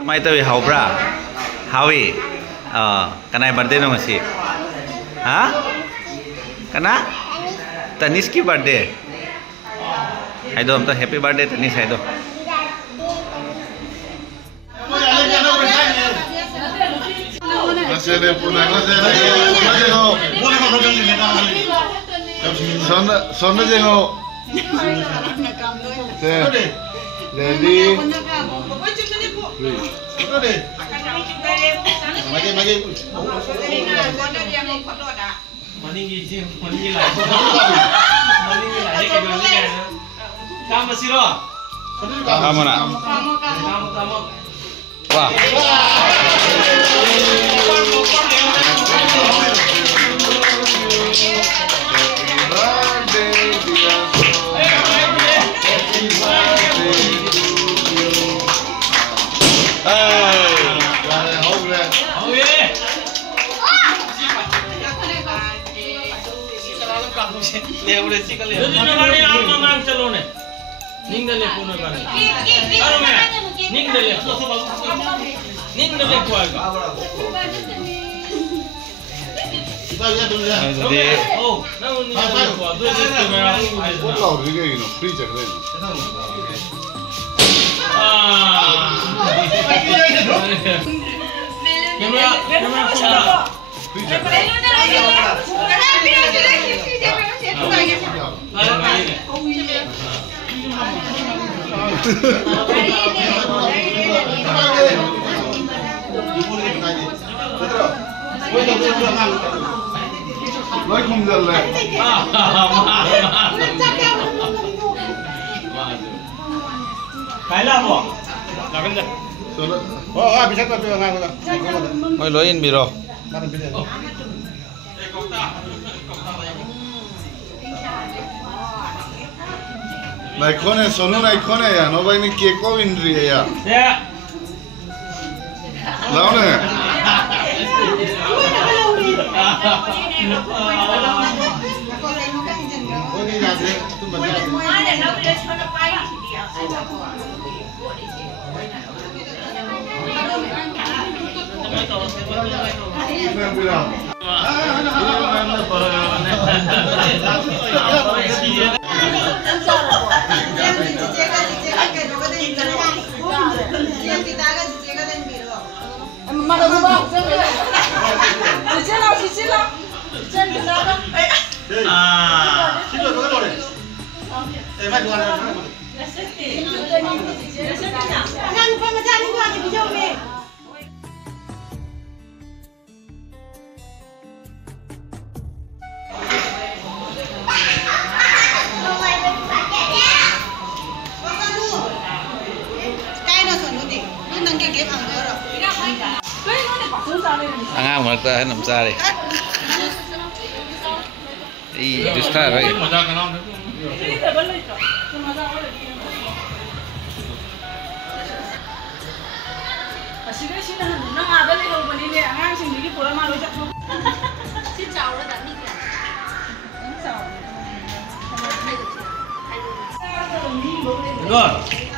Kamai tahu how bra? Howie? Kanai birthday no masih? Hah? Kana? Taniski birthday. Ayo om to happy birthday Tanis ayo. Sonda jengo. Ready. Kamu sih lo? Kamu nak? Kamu. Wah. ले उड़े सी कर ले जो वाले आप मांग चलो ने नींद ले पुनो का करो मैं नींद ले नींद ले कोएगा Jadi ओ ना नींद ले को दो दिन तो मेरा वो लाउड भी गई ना फ्री चल रहे कैमरा चला फ्री चल रहे Loi không dần lên. Cái là bộ. Là cái gì? Bisa tapi nggak ada. Moi loin biro. Này con này số này con này à, nó bay nên kia có viên gì à? Yeah. Lão này. Angang mà ta nằm xa đi. Đi just try right. Good.